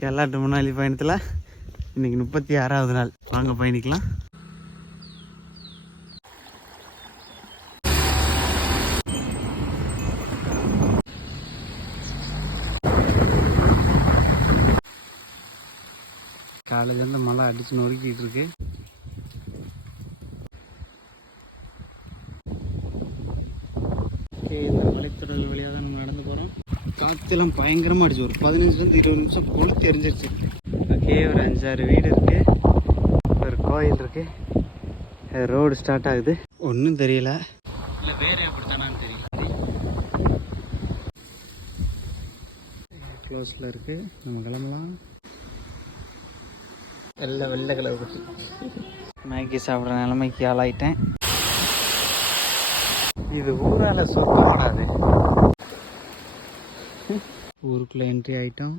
கேரளாட்டு முன்னாடி பயணத்தில் இன்றைக்கி 36வது நாள். வாங்க பயணிக்கலாம். காலையிலேருந்து மழை அடித்து நொறுக்கிட்டு இருக்கு. இந்த மலைத்தொடர்கள் வழியாக தான் நம்ம நடந்து போகிறோம். காற்றெல்லாம் பயங்கரமாக அடிச்சு ஒரு 15 to 20 நிமிஷம் கொளுத்து எரிஞ்சிருச்சு. ஓகே, ஒரு 5-6 வீடு இருக்குது, ஒரு கோயில் இருக்குது, ரோடு ஸ்டார்ட் ஆகுது. ஒன்றும் தெரியல, இல்லை வேறு எப்படித்தானான்னு தெரியல. க்ளோஸில் இருக்குது, நம்ம கிளம்பலாம். வெள்ளை கலர் குட்டி மேகி சாப்பிட்ற நிலைமைக்கு ஆளாயிட்டேன். இது ஊரால சொர்க்கமாடாது. ஊருக்குள்ள என்ட்ரி ஆயிட்டோம்.